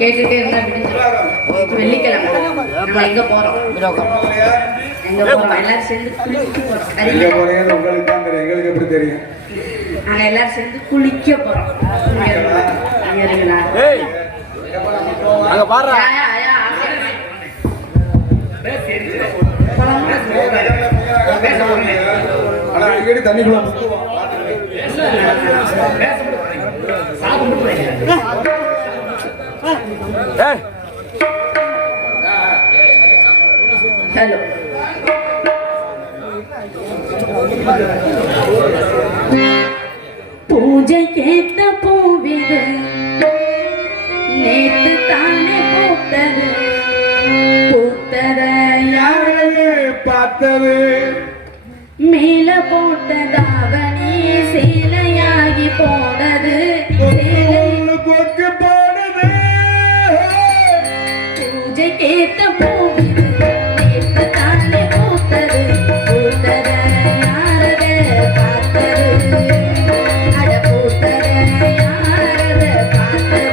கேட்டுட்டே இருந்தா வெள்ளிக்கிழமை நம்ம எங்க போறோம் எல்லாரும் சேர்ந்து குளிக்க போறோம். எங்களுக்கு எப்படி தெரியும்? நாங்க எல்லாரும் சேர்ந்து குளிக்க போறோம். அடிக்கடி தண்ணிக்குள்ள ஹலோ பூஜை கேட்ட பூவிது நேத்து தானே பூத்தது பூத்தத யாரு பார்த்தது மேல போட்டதாவணி சேலையாகி போனது போட்டு போனது பூஜை கேட்ட பூவிது நேத்து தானே பூத்தது பூத்தத யாரத பார்த்தது அட பூத்தத யாரத பார்த்தது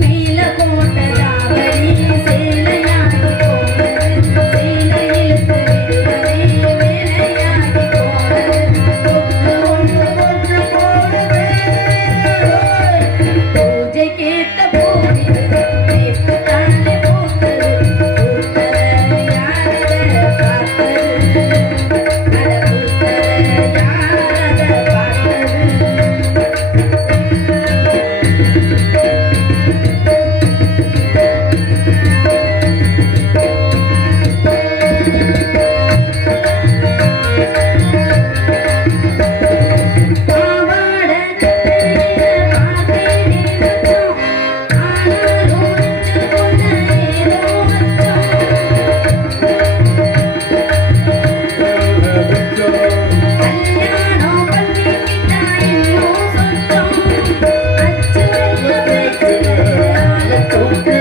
மேல போட்டதாவணி சேலையாகி போனது சேலையில் வேலையாகி போனது பூஜை கேட்ட பூவிது நேத்து தானே பூத்தது பூத்தத யாரத பார்த்தது அட பூத்தத யாரத பாவாட கட்டையில மாத்தேனே வச்சோம் ஆனாலும் பொண்ண ஏதோ கல்யாணம் பண்ணிக்கிட்டா இன்னும் சொந்தம் அச்சு வெள்ள பேச்சுல ஆள தூக்கு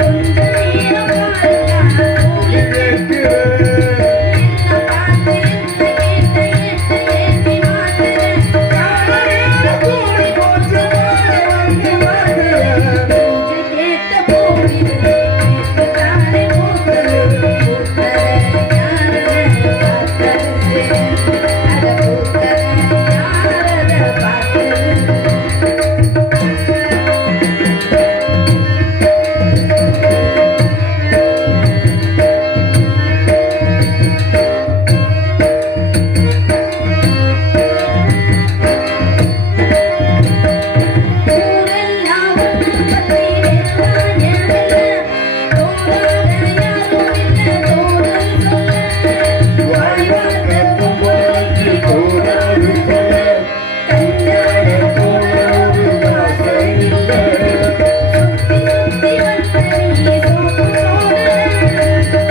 கொஞ்ச நேரம் பாருங்க கூலி என்ன பார்த்து என்ன கேட்ட ஏத்தி மாட்டுறேன் கூலி போட்டு பூஜை கேட்ட பூவிது நேத்து தானே பூத்தது பூத்தத யாரத பார்த்தது அட பூத்தத யாரத பார்த்தது ஊரெல்லாம் ஒன்று பத்தி வேறுவாஞமில்ல தோடாத யாரும் இல்ல தோடல் சொல்ல வாய் வார்த்தை பொம்பளைக்கு தோடாது சொல்ல கஞ்சாட போனது வாசல் இல்ல சுத்தி சுத்தி வந்த நீ சோப்பு சோடல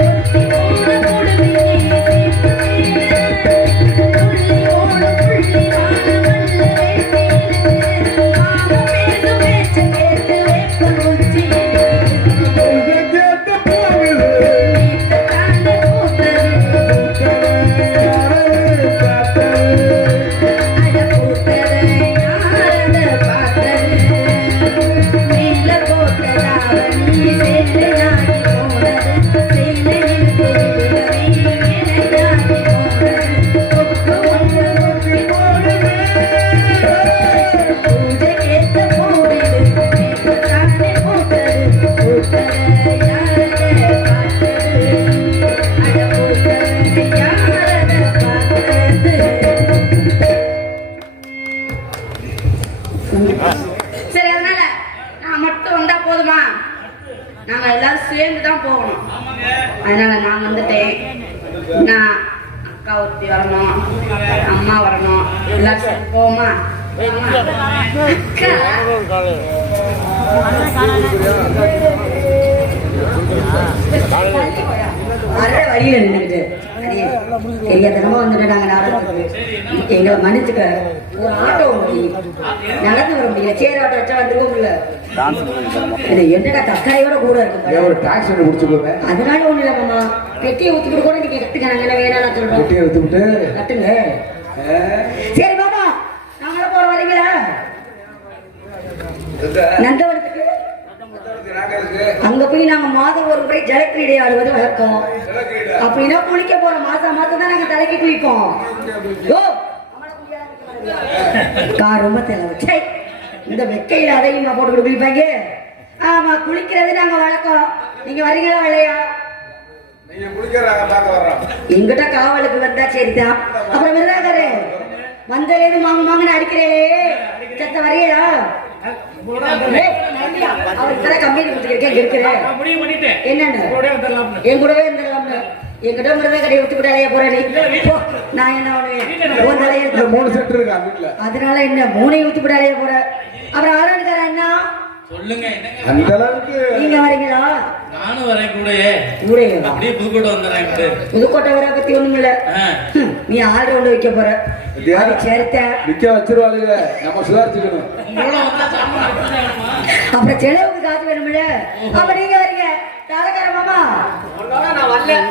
ஒத்தி போன கொடுமையை சேர்த்து துள்ளி ஓடு புள்ளி வான வல்ல வேட்டையிலுக்கு மாம பேசும் பேச்ச கேட்டு வேப்ப குச்சி கேட்ட போகுது நேத்து தானே பூத்தது யாரு பார்த்தது அட பூத்தத யாரத பார்த்தது மேல போட்டதாவணி சேலையாகி போனது சேலையில் விடுதலை வேலையாகி போனது கொக்கு ஒன்று கொக்கி போனது பூஜை கேட்ட பூவிது நேத்து தானே பூத்தது பூத்தத யாரத பார்த்தது அட பூத்தத யாரத பார்த்தது சரி அதனால நான் மட்டும் வந்தா போதுமா? நாங்க எல்லாரும் சேர்ந்து தான் போகணும். அதனால நான் வந்துட்டேன். நான் அக்கா ஒருத்தி வரணும், அம்மா வரணும், எல்லாரும் சேர்ந்து போவோமா? அக்கா வர வழியில நின்றுட்டு தம்பி தெரியாதனமா வந்துட்டு நாங்க நாட்டுக்கு எங்களை மன்னிச்சுக்க ஒரு ஆட்டோ நடந்து வர முடியல சேர் ஆட்டோ வச்சா வந்துருவோம்ல என்னடா தக்காயோட கூட இருக்கு ஒரு டாக்ஸி பிடிச்சிக்கோங்க அதனால ஒண்ணு இல்ல மாமா பெட்டியை ஊத்துக்கிட்டு கூட நீங்க கத்துக்க நாங்க என்ன வேணாம் சொல்றோம் பெட்டியை வித்துக்கிட்டு கத்துங்க சரி மாமா நாங்கள போற வரீங்களா நந்தவனத்துக்கு அங்க போய் நாங்க மாதம் ஒரு முறை ஜலக்கிரீடை ஆடுவது வழக்கம் அப்படின்னா குளிக்க போற மாசம் தான் நாங்க தலைக்கு குளிப்போம் ரொம்ப தெளிவு இந்த வெக்கையில அதையும் போட்டு குளிப்பாங்க ஆமா குளிக்கிறது நாங்க வழக்கம் நீங்க வரீங்களா இல்லையா எங்கிட்ட காவலுக்கு வந்தா சரிதான் அப்புறம் விருதாகரு வந்தலேன்னு மாங்கன்னு அடிக்கிறே செத்த வரையா அவருக்கு கம்பெனி கொடுத்துருக்கேன் இருக்கிறேன் என்னன்னு என் கூடவே இருந்தலாம்னு என்கிட்ட மிருதா கடையை விட்டு விட்டாலே போறேன் நான் என்ன பண்ணுவேன் 3 செட் இருக்கா வீட்டுல அதனால என்ன 3 ஊத்தி விட்டாலே போற அப்புறம் ஆரோக்கிய அண்ணா சொல்லுங்க அந்த அளவுக்கு நீங்க வரீங்களா நானும் வரேன் கூடயே அப்படியே புதுக்கோட்டை வந்துடுறேன் புதுக்கோட்டை வர பத்தி ஒண்ணும் இல்ல நீ ஆள் ரவுண்ட் வைக்க போற சேர்த்த நிக்க வச்சிருவாளுங்க நம்ம சுதாரிச்சுக்கணும் அப்புறம் செலவுக்கு காசு வேணும்ல அப்ப நீங்க வரீங்க தாளக்கார மாமா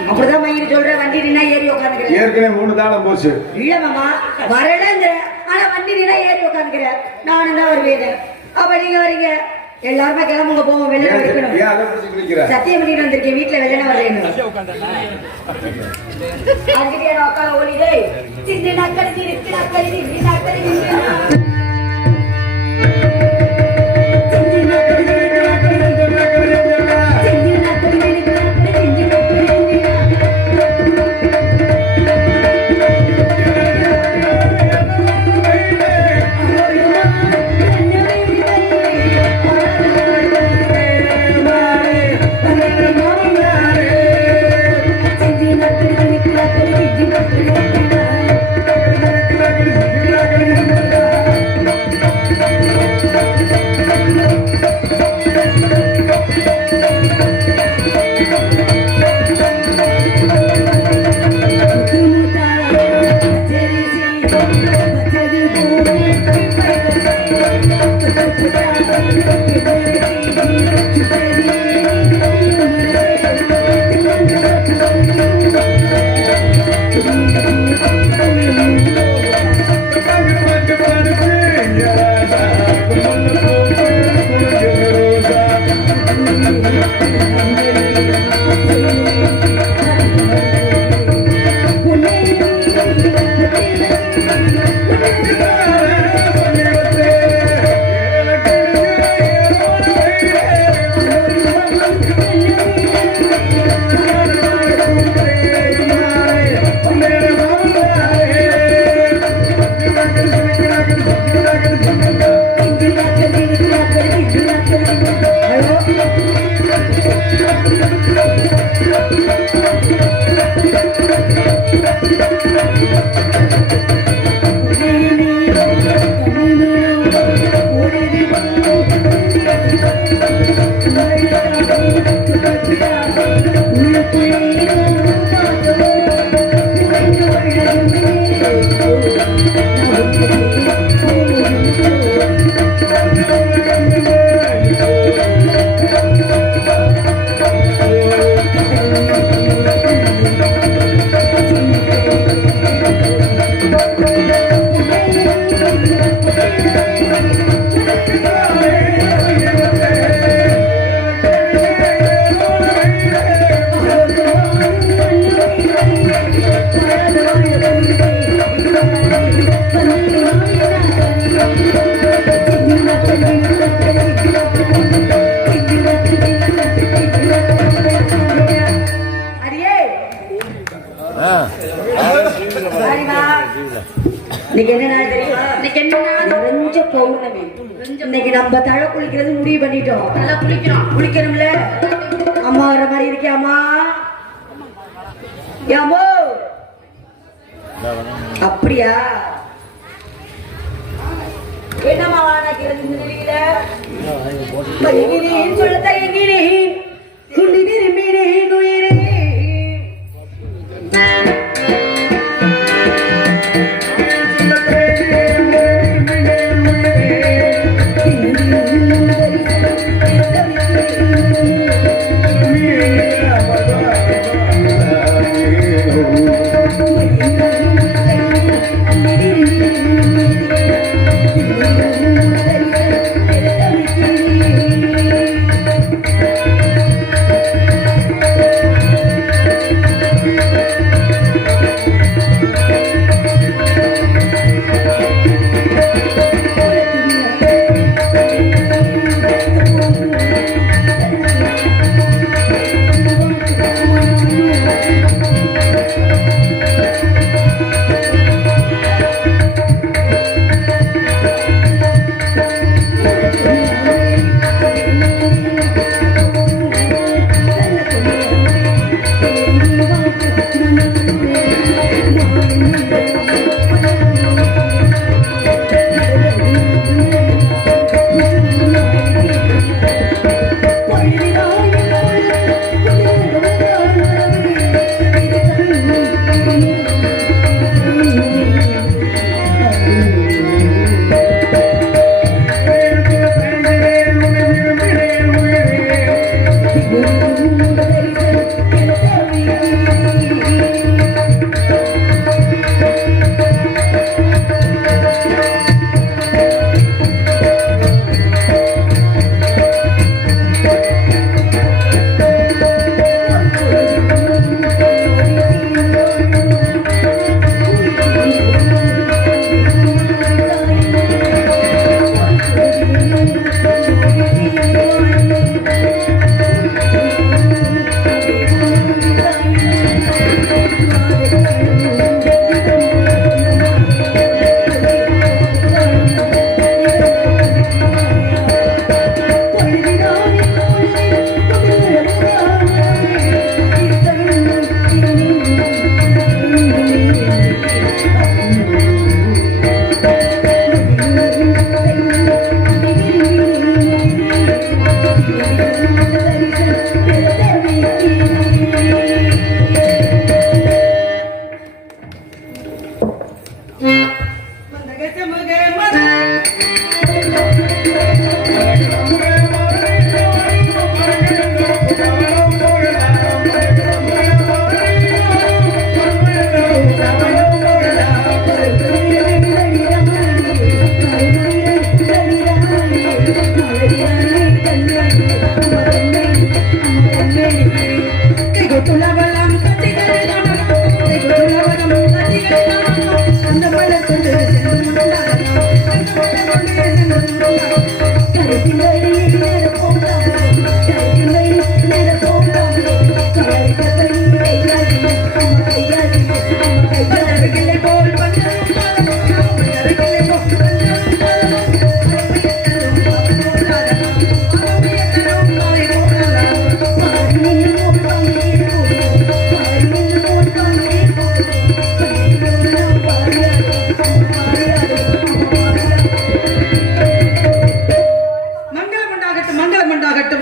அப்படிதான் மயிறு சொல்ற வண்டி நின்னா ஏறி உட்காந்துக்கிறேன் ஏற்கனவே 3 தாளம் போச்சு இல்ல மாமா வரலங்கிற ஆனா வண்டி நின்னா ஏறி உட்காந்துக்கிறேன் நானும் தான் வருவேன் அப்ப நீங்க வரீங்க எல்லாருமே கிளம்புங்க போவோம் வெளியே வைக்கணும் சத்தியம் பண்ணிட்டு வந்திருக்கேன் வீட்டுல வெளியே வரேன் அதுக்கிட்டே உட்கார ஓடிதே சின்ன நக்கடி இருக்கு நக்கடி இன்னைக்கு நம்ம தழை குளிக்கிறது முடிவு பண்ணிட்டோம். நல்லா குளிக்கணும்ல. அம்மா வர மாதிரி இருக்கே அம்மா. யாமோ அப்படியா? என்னம்மா வாடாக்கிறது இந்த நிலையில? பையனின் சொல்ல தயங்கினே குண்டி விரும்பினே நுயிரே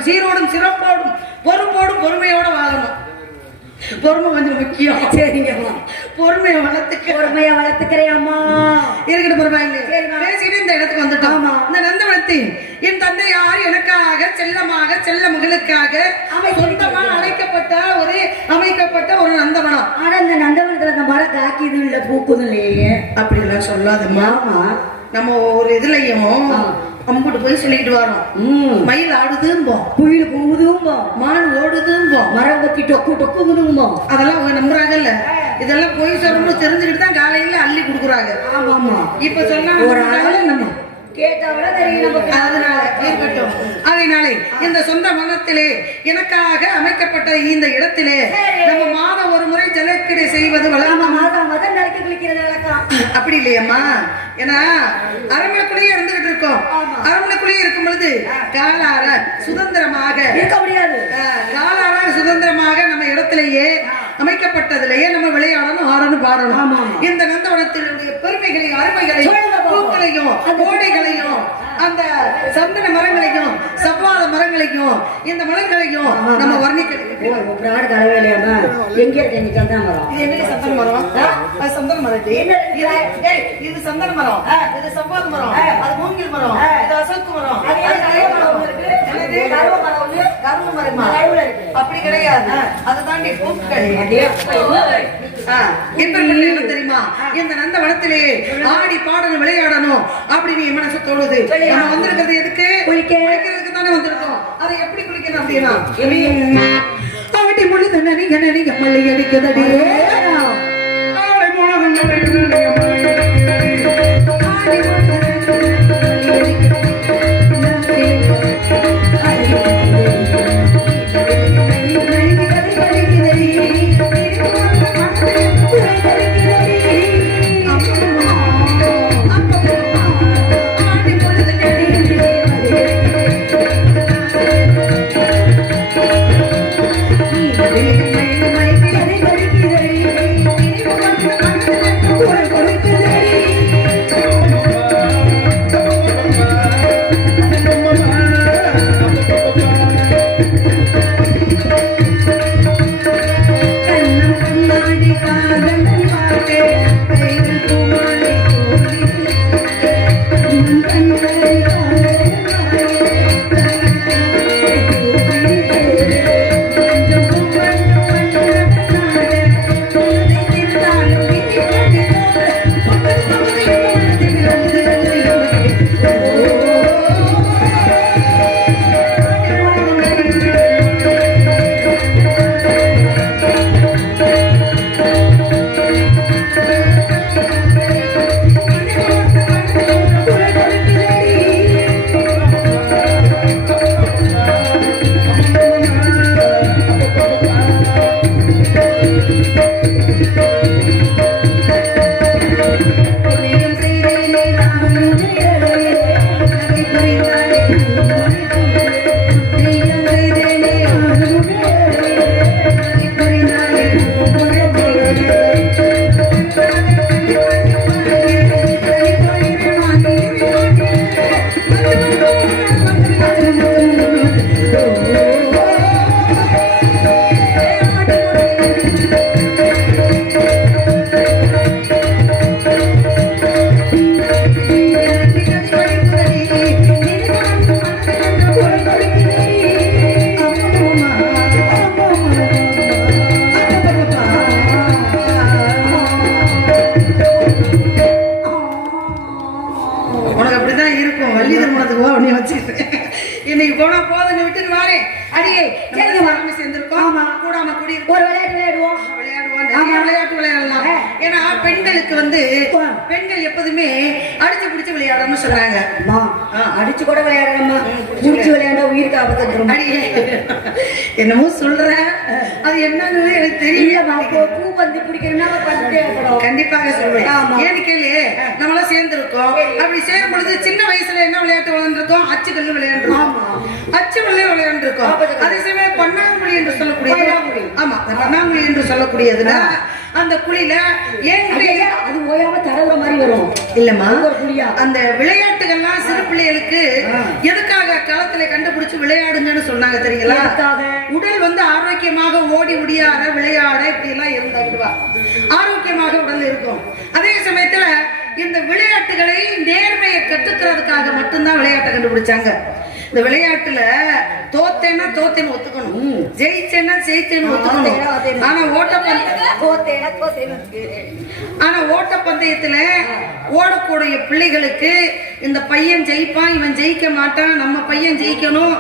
சீரோடும் சிறப்போடும் பொறுப்போடும் பொறுமையோட வாழணும். பொறுமை கொஞ்சம் முக்கியம். சரிங்கம்மா. பொறுமையை வளர்த்துக்கிறேன் அம்மா. இருக்கட்டும் பரவாயில்லை. பேசிட்டு இந்த இடத்துக்கு வந்துட்டோம். இந்த நந்தவனத்தில் என் தந்தையார் எனக்காக செல்லமாக செல்ல மகளுக்காக சொந்தமா அமைக்கப்பட்ட ஒரு நந்தவனம். ஆனா இந்த நந்தவனத்துல அந்த மரம் காக்கிது இல்ல பூக்குது இல்லையே. அப்படி எல்லாம் சொல்லாதம்மா. நம்ம ஒரு இதுலயும் அம்புட்டு போய் சொல்லிட்டு வரோம். மயில் ஆடுதும்போம், குயில் கூவுதும்போம், மான் ஓடுதும்போம், மரம் பத்தி டொக்கு டொக்குதும்போம். அதெல்லாம் அவங்க நம்புறாங்கல்ல. இதெல்லாம் போய் சொல்லணும்னு தெரிஞ்சுக்கிட்டு தான் காலையில அள்ளி கொடுக்குறாங்க. ஆமா. இப்ப சொன்னா ஒரு அளவு நம்ம கேட்டாவிட தெரியும் நமக்கு. அதனால இருக்கட்டும். அதனாலே இந்த சொந்த மனத்திலே எனக்காக அமைக்கப்பட்ட இந்த இடத்திலே நம்ம மாதம் ஒரு முறை ஜலக்கிடை செய்வது வழக்கம். மாதம் தலைக்கு குளிக்கிறது வழக்கம். அப்படி இல்லையம்மா. ஏன்னா அரண்மனைக்குள்ளேயே இருந்துகிட்டு இருக்கோம். அரண்மனைக்குள்ளேயே இருக்கும் பொழுது காலார சுதந்திரமாக இருக்க முடியாது. காலார சுதந்திரமாக நம்ம இடத்திலேயே அமைக்கப்பட்டதிலேயே நம்ம விளையாடணும், ஆடணும், பாடணும். இந்த நந்தவனத்தினுடைய பெருமைகளையும் அருமைகளையும் பூக்களையும் கோடைகளையும் அந்த சந்தன மரங்களையும் சவ்வாத மரங்களையும் இந்த மரங்களையும் நம்ம வர்ணிக்கணும். எங்க இருக்கு சந்தன மரம்? இது என்ன சந்தன மரம்? அது சந்தன மரம். இது சந்தன மரம், இது சவ்வாத மரம், அது மூங்கில் மரம், இது அசோக்கு மரம், அப்படி கிடையாது. அதை தாண்டி பூக்கள் தெரியுமா? இந்த நந்தவனத்திலே ஆடி பாடணும், விளையாடணும் அப்படின்னு என் மனசு தோணுது. நம்ம வந்திருக்கிறது எதுக்கு? குளிக்கிறதுக்கு தானே வந்திருக்கோம். அதை எப்படி குளிக்கணும் அப்படின்னா ஆடி முழுது நனிக நனிக மலை அடிக்குதடி. இன்னைக்கு போனா போதுன்னு விட்டுட்டு வாரே. அடியே சேர்ந்துருக்கோம். கூடாம குடி ஒரு விளையாட்டு விளையாடுவோம். நிறைய விளையாட்டு விளையாடலாம். ஏன்னா பெண்களுக்கு வந்து பெண்கள் எப்போதுமே அடிச்சு பிடிச்சு விளையாடணும்னு சொல்றாங்க. அடிச்சு கூட விளையாடலாமா? முடிச்சு விளையாண்டா உயிருக்கு ஆபத்து. அடியே என்னமோ சொல்ற, அது என்னன்னு எனக்கு தெரியல. பூ பந்து பிடிக்கணும்னா பந்து தேவைப்படும். கண்டிப்பாக சொல்றேன். ஏன்னு கேளு, நம்மளாம் சேர்ந்து இருக்கோம். அப்படி சேரும் பொழுது சின்ன வயசுல என்ன விளையாட்டு விளையாண்டுருக்கோம்? அச்சுக்கல்லு விளையாண்டுருக்கோம், அச்சு விளையாண்டுருக்கோம். அதே சமயம் பன்னாங்குழி என்று சொல்லக்கூடிய, ஆமா பன்னாங்குழி என்று சொல்லக்கூடியதுல அந்த குழியில ஏன் அது ஓயாம தடவுற மாதிரி வரும் இல்லம்மா. குழியா அந்த விளையாட்டுகள்லாம் சிறு பிள்ளைகளுக்கு எதுக்காக களத்துல கண்டுபிடிச்சு விளையாடுங்கன்னு சொன்னாங்க தெரியுங்களா? உடல் வந்து ஆரோக்கியமாக ஓடி முடியாத விளையாட இப்படி எல்லாம் இருந்தா ஆரோக்கியமாக உடல் இருக்கும். அதே சமயத்துல இந்த விளையாட்டுகளை நேர்மையை கற்றுக்கிறதுக்காக மட்டும்தான் விளையாட்டை கண்டுபிடிச்சாங்க. இந்த விளையாட்டுல தோத்தேன்னா தோத்தேன்னு ஒத்துக்கணும், ஜெயிச்சேன்னா ஜெயிச்சேன்னு ஒத்துக்கணும். ஆனா ஓட்டப்பந்தயத்துல ஓடக்கூடிய பிள்ளைகளுக்கு இந்த பையன் ஜெயிப்பான், இவன் ஜெயிக்க மாட்டான், நம்ம பையன் ஜெயிக்கணும்,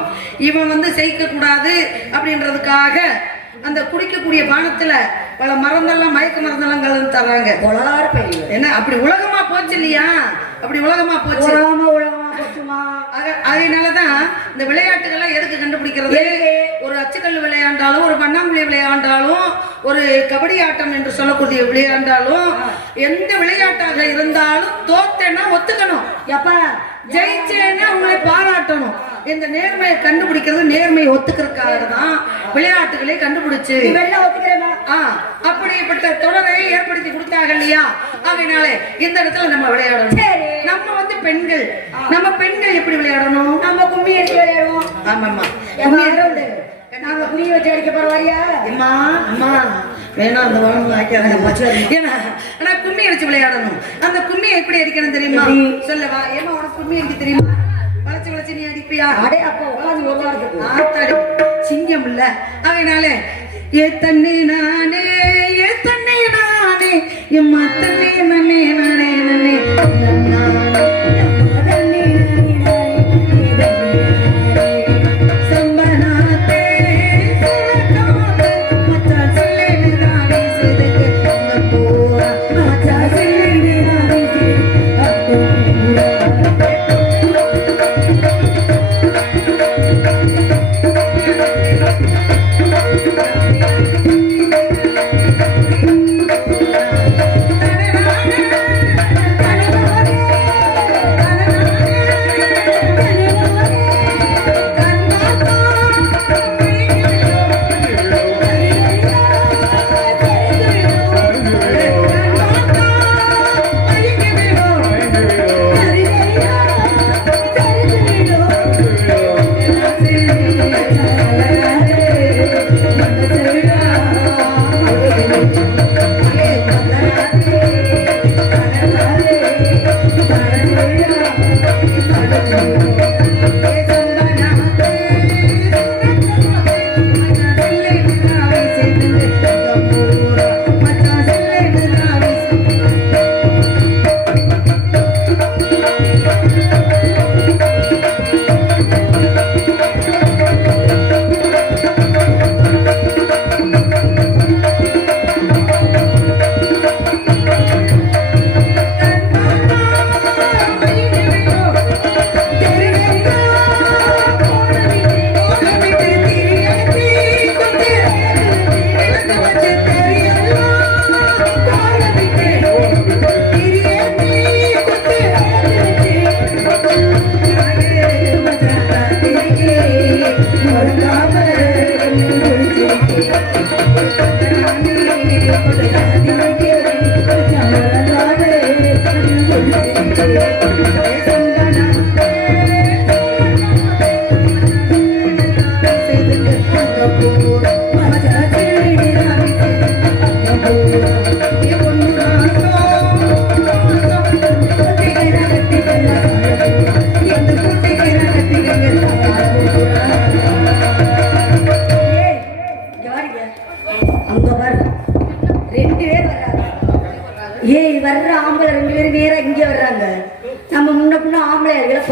இவன் வந்து ஜெயிக்க கூடாது அப்படின்றதுக்காக அந்த குடிக்கக்கூடிய பானத்துல பல மருந்தெல்லாம் மயக்க மருந்தெல்லாம் கலந்து தர்றாங்க. என்ன அப்படி உலகமா போச்சு இல்லையா? அப்படி உலகமா போச்சு. அதனாலதான் இந்த விளையாட்டுகள்லாம் எதுக்கு கண்டுபிடிக்கிறது? ஒரு அச்சுக்கல் விளையாண்டாலும், ஒரு பன்னாங்குழி விளையாண்டாலும், ஒரு கபடி ஆட்டம் என்று சொல்லக்கூடிய விளையாண்டாலும், எந்த விளையாட்டாக இருந்தாலும் தோத்தேன்னா ஒத்துக்கணும், எப்ப ஜெயிச்சேன்னா உங்களை பாராட்டணும். இந்த நேர்மையை கண்டுபிடிக்கிறது, நேர்மையை ஒத்துக்கிறதுக்காக தான் விளையாட்டுகளை கண்டுபிடிச்சு அப்படிப்பட்ட தொடரை ஏற்படுத்தி கொடுத்தாங்க இல்லையா? அதனால இந்த இடத்துல நம்ம விளையாடணும். நம்ம வந்து பெண்கள், நம்ம பெண்கள் எப்படி விளையாடணும்? நம்ம கும்மி அடிச்சு விளையாடுவோம். ஆமாம்மா, கும்மி அடிச்சு நாங்க கும்மி வச்சு அடிக்க போறவாரியா? அம்மா அம்மா வேணாம், அந்த உடம்பு ஆக்கியாதான். ஏன்னா ஆனா கும்மி அடிச்சு விளையாடணும். அந்த கும்மியை எப்படி அடிக்கணும் தெரியுமா? சொல்லவா? ஏமா உனக்கு கும்மி அடிக்க தெரியுமா? வளைச்சு வளைச்சு நீ அடிப்பியா? அடே அப்போ உட்காந்து ஒரு வாரத்துக்கு ஆத்தாடி சிங்கம் இல்ல. அதனால ஏ தண்ணி நானே, ஏ தண்ணி நானே, எம்மா தண்ணி நானே, நானே நானே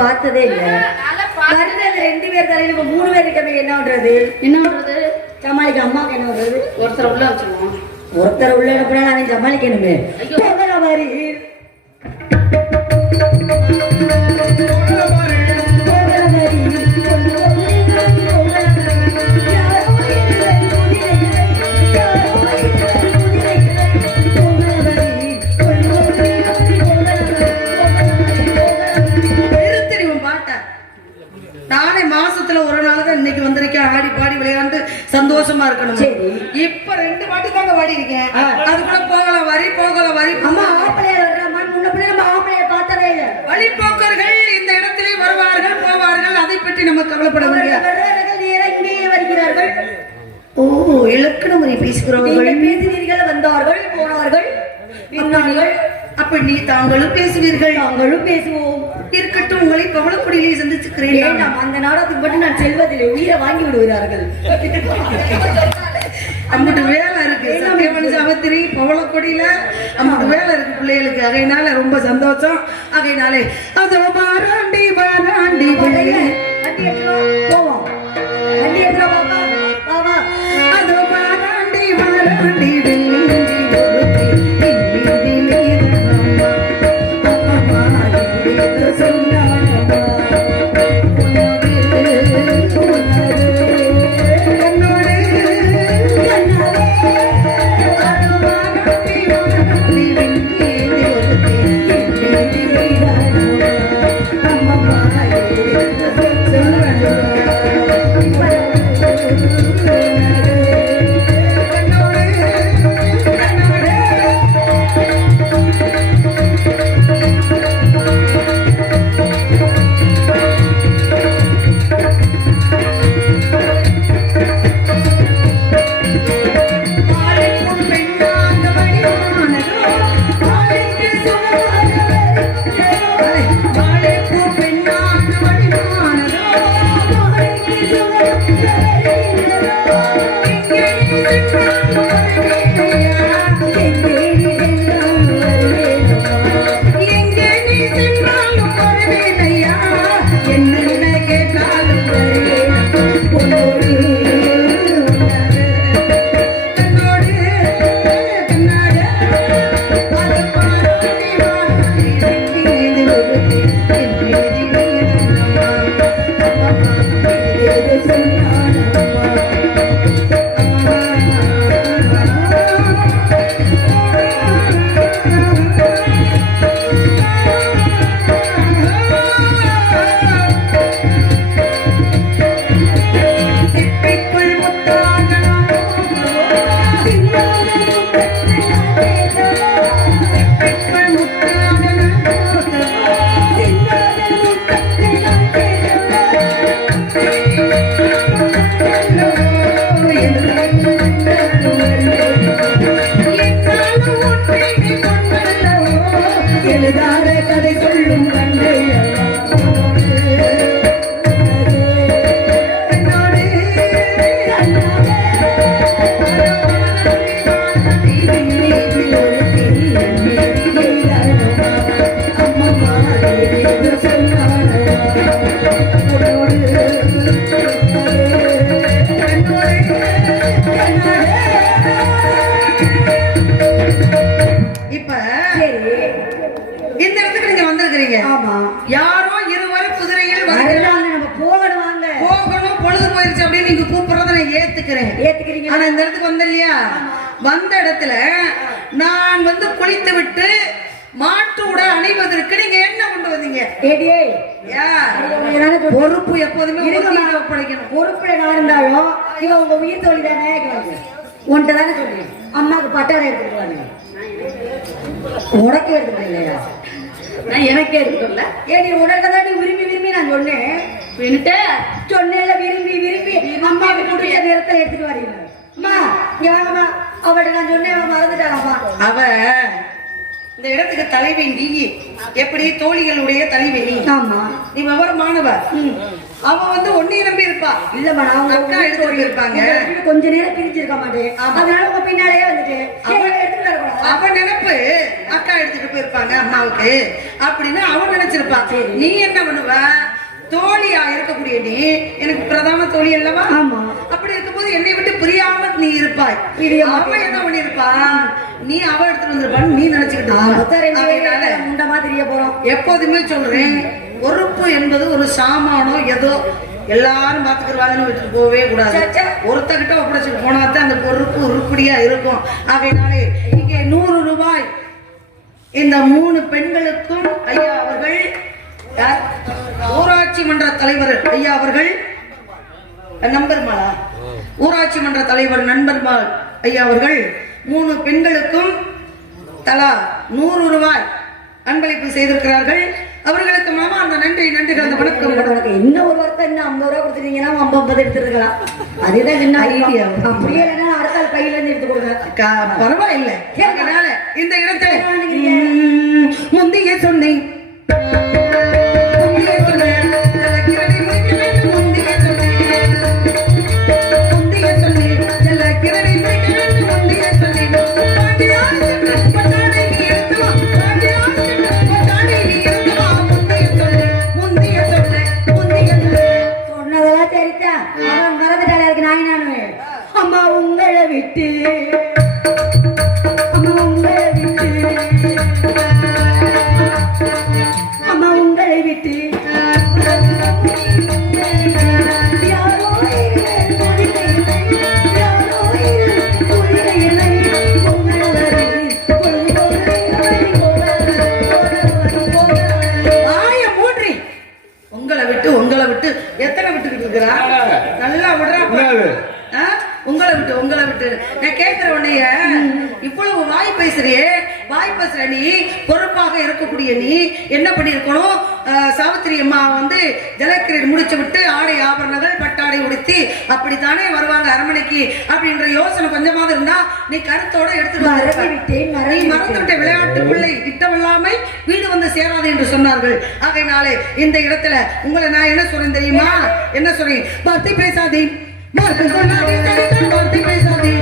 பார்த்ததே இல்ல. ரெண்டு பேர் தலையில 3 பேர் இருக்க என்ன பண்றது? என்ன பண்றது? சமாளிக்க அம்மாவுக்கு என்ன பண்றது? ஒருத்தர் உள்ள வச்சிருவோம். ஒருத்தர் உள்ள அனுப்புனா நான் சமாளிக்கணுமே. போகல மாதிரி நானே மாசத்துல ஒரு நாள் தான் இன்னைக்கு வந்திருக்கேன். ஆடி பாடி விளையாண்டு சந்தோஷமா இருக்கணும். இப்ப 2 வாட்டி தாங்க வாடி இருக்கேன். அதுக்குள்ள போகல வரி அம்மா ஆப்பிளே வர்றமா முன்ன பிள்ளை நம்ம ஆப்பிளே பார்த்ததே இல்ல. வழிபோக்கர்கள் இந்த இடத்திலே வருவார்கள் போவார்கள். அதை பற்றி நம்ம கவலைப்பட முடியாது. நேரம் இங்கேயே வருகிறார்கள். ஓ இலக்கண முறை பேசுகிறவர்கள் பேசினீர்கள், வந்தார்கள் போனார்கள் விண்ணார்கள். அப்ப நீ தாங்களும் பேசுவீர்கள், நாங்களும் பேசுவோம். இருக்கட்டும். உங்களை பவளக்குடியிலே சந்திச்சுக்கிறேன். வேண்டாம், அந்த நாடகத்துக்கு மட்டும் நான் செல்வதில்லை. உயிரை வாங்கி விடுகிறார்கள். அம்மட்டு வேலை இருக்கு. சத்தியமணி சாவித்திரி பவளக்குடியில அம்மட்டு வேலை இருக்கு பிள்ளைகளுக்கு. அதையினால ரொம்ப சந்தோஷம். அதையினாலே அதோ பாராண்டி பாராண்டி வண்டி போவோம். வண்டி எடுத்துறா பாப்பா. பாவா அதோ பாராண்டி பாராண்டி யாரோ இருவர் குதிரையில் போகணும், பொழுது போயிருச்சு அப்படின்னு நீங்க கூப்பிடுறத நான் ஏத்துக்கிறேன். ஆனா இந்த இடத்துக்கு வந்த இல்லையா, வந்த இடத்துல நான் வந்து குளித்து விட்டு மாட்டு உடை அணிவதற்கு நீங்க என்ன கொண்டு வந்தீங்க? பொறுப்பு எப்போதுமே ஒப்படைக்கணும். பொறுப்புல நான் இருந்தாலும் இவன் உங்க உயிர் தோழி தானே, உன்கிட்ட தானே சொல்றேன். அம்மாவுக்கு பட்டாடை எடுத்துருவாங்க, உனக்கு எடுத்துக்க இல்லையா? நான் எனக்கே எடுத்துக்கல. ஏன் நீ உனக்கு தான் நீ விரும்பி விரும்பி நான் சொன்னேன். சொன்னேன்ல விரும்பி விரும்பி அம்மாவுக்கு பிடிச்ச நேரத்தில் எடுத்துட்டு வரீங்க. அம்மா இங்க வாங்கம்மா, அவட்ட நான் சொன்னேன், அவன் மறந்துட்டாங்கம்மா. அவ இந்த இடத்துக்கு தலைவி நீ, எப்படி தோழிகளுடைய தலைவி நீ. ஆமா, நீ விவரமானவ. அவ வந்து ஒன்னைய நம்பி இருப்பா. இல்லம்மா, நான் அக்கா எடுத்துட்டு இருப்பாங்க. கொஞ்ச நேரம் பிரிஞ்சிருக்க மாட்டேன், அதனால உங்க பின்னாலேயே வந்துட்டு அவ நினைப்பு அக்கா எடுத்துட்டு போயிருப்பாங்க அம்மாவுக்கு அப்படின்னு அவன் நினைச்சிருப்பான். நீ என்ன பண்ணுவ, தோழியா இருக்கக்கூடிய நீ எனக்கு பிரதான தோழி அல்லவா? ஆமா. அப்ப அப்படி இருக்கும்போது என்னை விட்டு பிரியாம நீ இருப்பாய். அவன் என்ன பண்ணிருப்பான், நீ அவ எடுத்துட்டு வந்திருப்பான்னு நீ நினைச்சுக்கிட்டு முண்ட மாதிரி போறோம். எப்போதுமே சொல்றேன், பொறுப்பு என்பது ஒரு சாமானோ ஏதோ எல்லாரும் பாத்துக்கிறவாங்கன்னு விட்டுட்டு போகவே கூடாது. ஒருத்தகிட்ட ஒப்படைச்சிட்டு போனாதான் அந்த பொறுப்பு உருப்படியா இருக்கும். ஆகையினாலே இங்கே 100 ரூபாய் இந்த 3 பெண்களுக்கும் ஐயா அவர்கள், ஊராட்சி மன்ற தலைவர் ஐயா அவர்கள், நண்பர்மாளா, ஊராட்சி மன்ற தலைவர் நண்பர்மாள் ஐயா அவர்கள் 3 பெண்களுக்கும் தலா 100 ரூபாய் அன்பளிப்பு செய்திருக்கிறார்கள். அவர்களுக்கு மாமா அந்த நன்றிகள் அந்த வணக்கம். இன்னும் ஒரு வருஷம் இன்னும் 50 ரூபாய் கொடுத்துருந்தீங்கன்னா 50 எடுத்துருக்கலாம். அதுதான் என்ன ஐடியா. அப்படியே அடுத்த கையில இருந்து எடுத்து கொடுங்க. பரவாயில்லை. இந்த இடத்துல முந்தைய சொன்னேன் அம்மா உங்களை விட்டு உங்களை விட்டு எத்தனை விட்டுக்கிட்டு இருக்கிறா? நல்லா விடுறா. உங்களை விட்டு நான் கேட்கிற உன்னைய இவ்வளவு வாய் பேசுறியே, வாய் பேசுற நீ, பொறுப்பாக இருக்கக்கூடிய நீ என்ன பண்ணி இருக்கணும்? சாவித்திரி அம்மா வந்து ஜலக்கிரீட் முடிச்சு விட்டு ஆடை ஆபரணங்கள் பட்டாடை உடுத்தி அப்படித்தானே வருவாங்க அரண்மனைக்கு அப்படின்ற யோசனை கொஞ்சமாவது இருந்தா நீ கருத்தோட எடுத்துட்டு நீ மறந்துவிட்ட விளையாட்டு பிள்ளை இட்டவல்லாமை வீடு வந்து சேராது என்று சொன்னார்கள். ஆகையினாலே இந்த இடத்துல உங்களை நான் என்ன சொல்றேன் தெரியுமா? என்ன சொல்றேன்? வார்த்தை பேசாதே, வார்த்தை பேசாதே.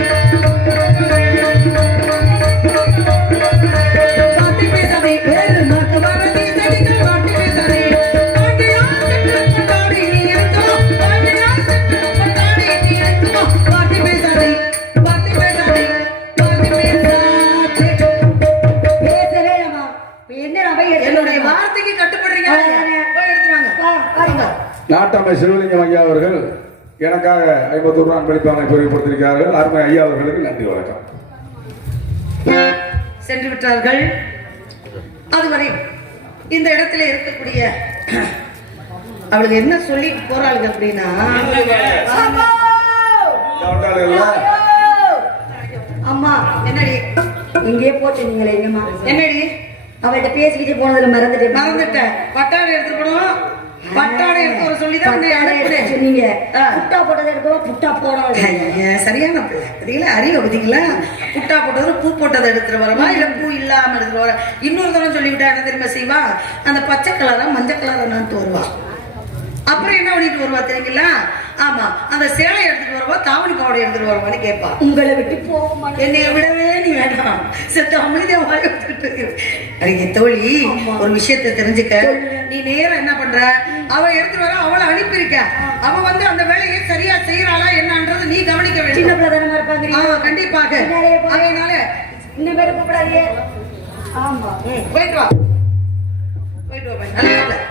என்னுடைய வார்த்தைக்கு கட்டுப்படுறீங்க. நாட்டாமை சிவலிங்கம் ஐயா அவர்கள் எனக்காக 50 ரூபாய் அன்பளிப்பாக பெருமைப்படுத்தியிருக்கிறார்கள். அருமை ஐயா அவர்களுக்கு நன்றி வணக்கம். சென்று விட்டார்கள். அதுவரை இந்த இடத்துல இருக்கக்கூடிய அவளுக்கு என்ன சொல்லி போறாளுங்க அப்படின்னா, அம்மா என்னடி இங்கே போட்டு நீங்களே எங்கம்மா? என்னடி அவள்கிட்ட பேசிக்கிட்டே போனதுல மறந்துட்டேன். பட்டாடை எடுத்துட்டு போனோம். பட்டாடை எடுத்து ஒரு சொல்லிதான் சொன்னீங்க. புட்டா போட்டதை எடுக்கவா? புட்டா போட சரியான பிள்ளை தெரியல, அறிவு பார்த்தீங்களா? புட்டா போட்டது பூ போட்டதை எடுத்துட்டு வரவா இல்ல பூ இல்லாம எடுத்துட்டு வர? இன்னொரு தரம் சொல்லிவிட்டா என்ன தெரியுமா செய்வா? அந்த பச்சை கலரா மஞ்சள் கலரா நான் வருவா. அப்புறம் என்ன பண்ணிட்டு வருவா தெரியுங்களா? ஆமா, அந்த சேலை எடுத்துட்டு வருவா, தாவணி பாவடை எடுத்துட்டு வருவான்னு கேட்பா. உங்களை விட்டு போக என்னைய விடவே நீ வேண்டாம், செத்த அமைதியா வாய்ப்பு. தோழி, ஒரு விஷயத்தை தெரிஞ்சுக்க. நீ நேரம் என்ன பண்ற? அவ எடுத்துட்டு வர, அவளை அனுப்பியிருக்க. அவ வந்து அந்த வேலையை சரியா செய்யறாளா என்னன்றது நீ கவனிக்க வேண்டும். சின்ன பிரதானமா இருப்பாங்க. கண்டிப்பாக. அதனால இன்னும் பேரு கூப்பிடாதீங்க. ஆமா, போயிட்டு வா.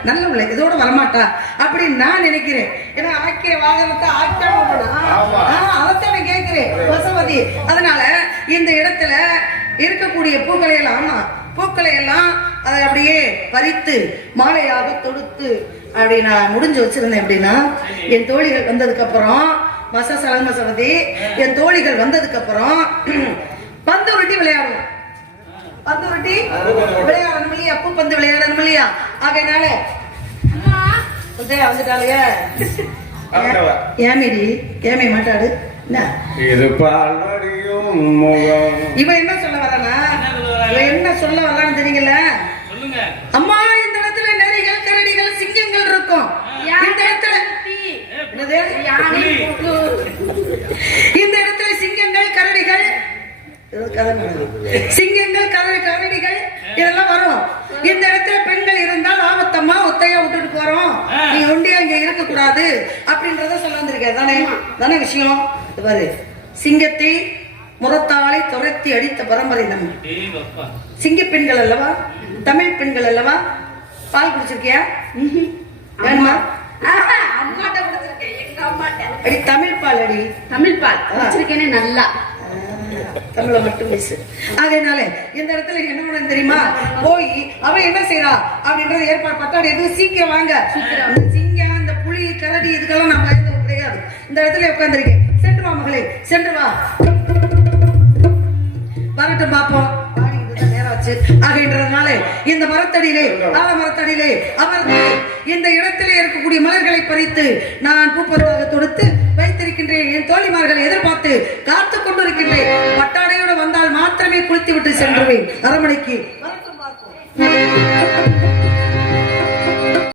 நல்ல உள்ள இதோட வரமாட்டா அப்படின்னு நான் நினைக்கிறேன். ஏன்னா ஆக்கிய வாகனத்தை அதைத்தான் கேட்கிறேன் வசவதி. அதனால இந்த இடத்துல இருக்கக்கூடிய பூக்களை எல்லாம் அதை அப்படியே பறித்து மாலையாக தொடுத்து அப்படி நான் முடிஞ்சு வச்சிருந்தேன். அப்படின்னா என் தோழிகள் வந்ததுக்கு அப்புறம் வசவதி, என் தோழிகள் வந்ததுக்கு அப்புறம் பந்து உருட்டி விளையாடுவோம். பந்து உருட்டி விளையாடணும் இல்லையா? பூ பந்து விளையாடணும் இல்லையா? ஆகையினால வந்துட்டாலையா? ஏமேடி ஏமே மாட்டாடு. இவன் என்ன சொல்ல வரானா? என்ன சொல்ல வரான்னு தெரியல. அம்மா, இந்த இடத்துல நரிகள், கரடிகள், சிங்கங்கள் இருக்கும். இந்த இடத்துல சிங்கங்கள், கரடிகள், கரடிகள், இதெல்லாம் வரும். இந்த இடத்துல பெண்கள் இருந்தால் ஆபத்தம்மா, ஒத்தையா விட்டுட்டு போறோம், நீ ஒண்டியா இங்க இருக்க கூடாது அப்படின்றத சொல்ல வந்திருக்கேன். தானே தானே விஷயம். இது பாரு, சிங்கத்தை முரத்தாளை துரத்தி அடித்த பரம்பரை நம்ம. சிங்க பெண்கள் அல்லவா, தமிழ் பெண்கள் அல்லவா. பால் குடிச்சிருக்கியா? வேணுமா? அம்மாட்ட கொடுத்துருக்கேன், எங்க அம்மாட்ட. அடி தமிழ் பால், அடி தமிழ் பால் வச்சிருக்கேனே நல்லா. தமிழை மட்டும் மிஸ். அதனால இந்த இடத்துல என்ன பண்ண தெரியுமா, போய் அவ என்ன செய்யறா அப்படின்றது ஏற்பாடு பத்தாடி எதுவும் சீக்கிரம் வாங்க. அந்த சிங்கம், அந்த புலி, கரடி இதுக்கெல்லாம் நான் பயந்து கிடையாது. இந்த இடத்துல உட்காந்துருக்கேன். சென்று வா மகளே, சென்று வா. வரட்டும் பாப்போம். ஆகின்றதுனால இந்த மரத்தடியிலே, ஆல மரத்தடியிலே அமர்ந்து இந்த இடத்திலே இருக்கக்கூடிய மலர்களை பறித்து நான் பூப்பதாக தொடுத்து வைத்திருக்கின்றேன். என் தோழிமார்களை எதிர்பார்த்து காத்துக் கொண்டிருக்கின்றேன். பட்டாடையோடு வந்தால் மாத்திரமே குளித்து விட்டு சென்றுவேன் அரண்மனைக்கு. வரட்டும் பார்ப்போம்.